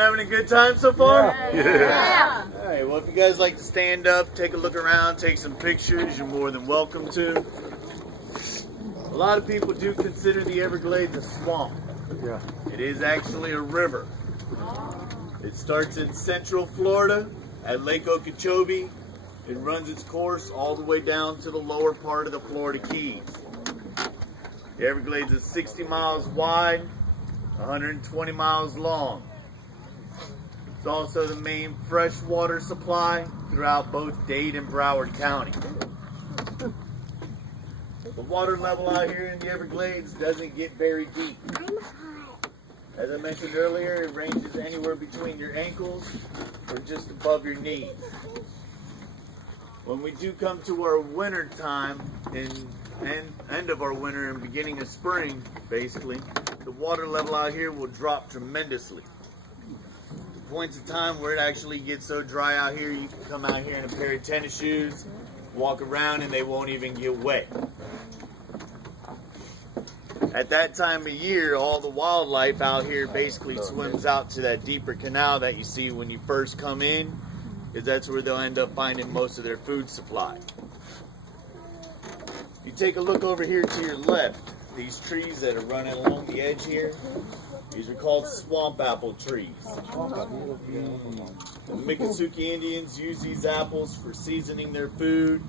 Everyone having a good time so far? Yeah. All right, well, if you guys like to stand up, take a look around, take some pictures, you're more than welcome to. A lot of people do consider the Everglades a swamp. Yeah. It is actually a river. It starts in central Florida at Lake Okeechobee. It runs its course all the way down to the lower part of the Florida Keys. The Everglades is 60 miles wide, 120 miles long. It's also the main freshwater supply throughout both Dade and Broward County. The water level out here in the Everglades doesn't get very deep. As I mentioned earlier, it ranges anywhere between your ankles or just above your knees. When we do come to our winter time, and end of our winter and beginning of spring, basically, the water level out here will drop tremendously. The points of time where it actually gets so dry out here, you can come out here in a pair of tennis shoes, walk around, and they won't even get wet. At that time of year, all the wildlife out here basically swims out to that deeper canal that you see when you first come in, because that's where they'll end up finding most of their food supply. You take a look over here to your left, these trees that are running along the edge here, these are called swamp apple trees. The Miccosukee Indians use these apples for seasoning their food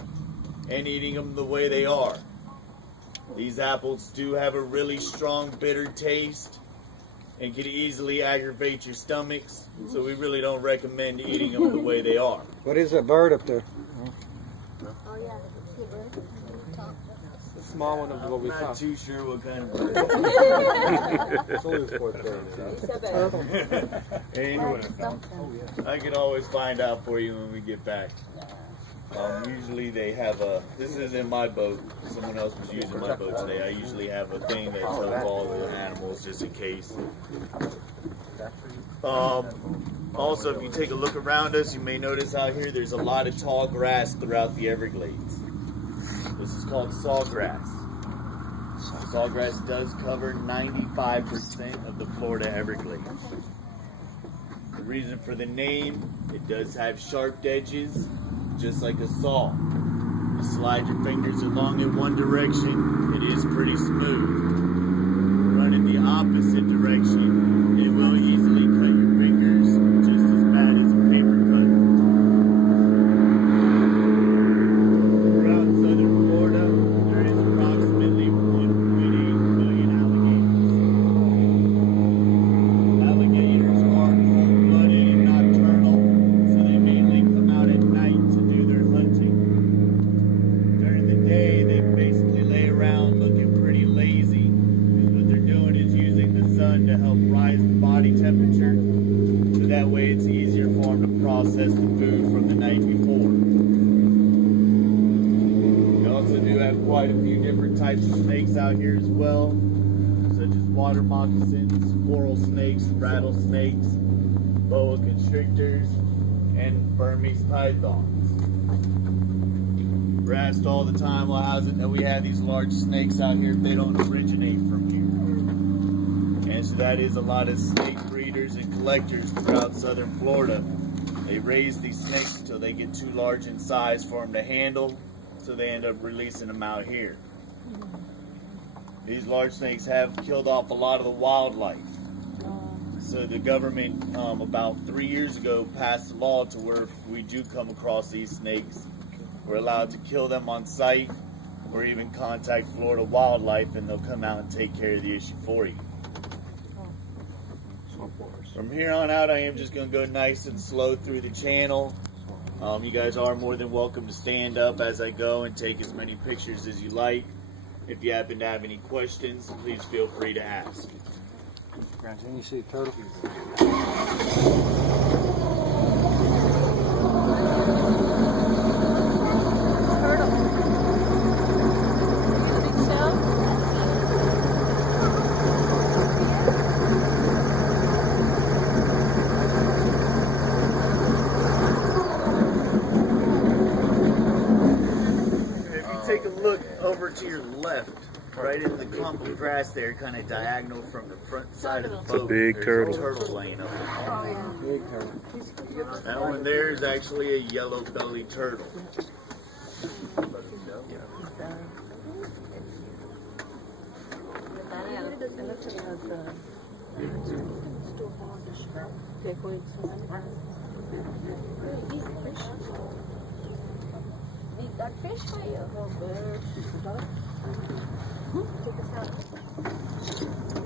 and eating them the way they are. These apples do have a really strong bitter taste and can easily aggravate your stomachs, so we really don't recommend eating them the way they are. What is that bird up there? Oh yeah, the bird. The small one of what we I'm saw. not too sure what kind of bird. It's only the fourth bird. Anyway, I can always find out for you when we get back. Usually they have a, this isn't my boat, someone else was using my boat today. I usually have a thing that tells all the animals just in case. Also, if you take a look around us, you may notice out here there's a lot of tall grass throughout the Everglades. This is called sawgrass. Sawgrass does cover 95% of the Florida Everglades. The reason for the name, it does have sharp edges, just like a saw. You slide your fingers along in one direction, it is pretty smooth. Run in the opposite direction, it will easily cut your fingers just as bad as a paper cutter. Throughout southern Florida, there is approximately 1.8 million alligators. Alligators are cold-blooded and nocturnal, so they mainly come out at night to do their hunting. During the day, they basically lay around looking pretty lazy, because what they're doing is using the sun to help rise the body temperature, so that way it's easier for them to process the food from the night before. We also do have quite a few different types of snakes out here as well, such as water moccasins, coral snakes, rattlesnakes, boa constrictors, and Burmese pythons. We're asked all the time, well, how's it that we have these large snakes out here if they don't originate from here? And so that is a lot of snake breeders and collectors throughout southern Florida. They raise these snakes until they get too large in size for them to handle, so they end up releasing them out here. These large snakes have killed off a lot of the wildlife. So the government, about 3 years ago, passed a law to where if we do come across these snakes, we're allowed to kill them on sight or even contact Florida Wildlife and they'll come out and take care of the issue for you. From here on out, I am just going to go nice and slow through the channel. You guys are more than welcome to stand up as I go and take as many pictures as you like. If you happen to have any questions, please feel free to ask. Can you see a turtle? If you take a look over to your left, Right in the clump of grass there, kind of diagonal from the front side of the boat. a big there's turtle. A turtle laying up there. Big turtle. That one there is actually a yellow-bellied turtle. Eat that fish for you. Check this out.